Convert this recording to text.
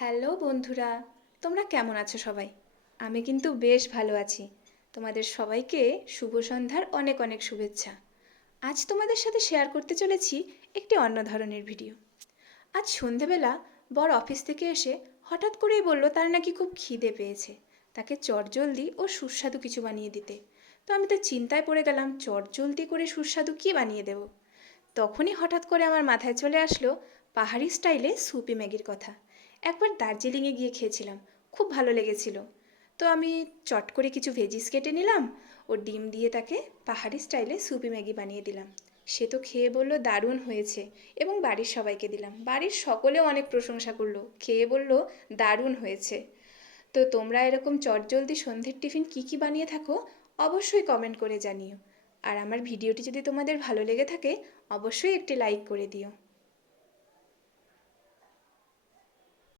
Hello বন্ধুরা, তোমরা কেমন আছো সবাই? আমি কিন্তু বেশ ভালো আছি। তোমাদের সবাইকে শুভ সন্ধ্যার অনেক অনেক শুভেচ্ছা। আজ তোমাদের সাথে শেয়ার করতে চলেছি একটি অন্য ধরনের ভিডিও। আজ সন্ধেবেলা বর অফিস থেকে এসে হঠাৎ করেই বলল তার নাকি খুব খিদে পেয়েছে, তাকে চটজলদি ও সুস্বাদু কিছু বানিয়ে দিতে। তো আমি তো চিন্তায় পড়ে গেলাম, চটজলদি করে সুস্বাদু কী বানিয়ে দেব। তখনই হঠাৎ করে আমার মাথায় চলে আসলো পাহাড়ি স্টাইলে সুপি ম্যাগির কথা। একবার দার্জিলিংয়ে গিয়ে খেয়েছিলাম, খুব ভালো লেগেছিল। তো আমি চট করে কিছু ভেজিস কেটে নিলাম ও ডিম দিয়ে তাকে পাহাড়ি স্টাইলে সুপি ম্যাগি বানিয়ে দিলাম। সে তো খেয়ে বলল দারুণ হয়েছে, এবং বাড়ির সবাইকে দিলাম। বাড়ির সকলেও অনেক প্রশংসা করলো, খেয়ে বলল দারুণ হয়েছে। তো তোমরা এরকম চটজলদি সন্ধ্যের টিফিন কী কী বানিয়ে থাকো অবশ্যই কমেন্ট করে জানিও। আর আমার ভিডিওটি যদি তোমাদের ভালো লেগে থাকে অবশ্যই একটি লাইক করে দিও।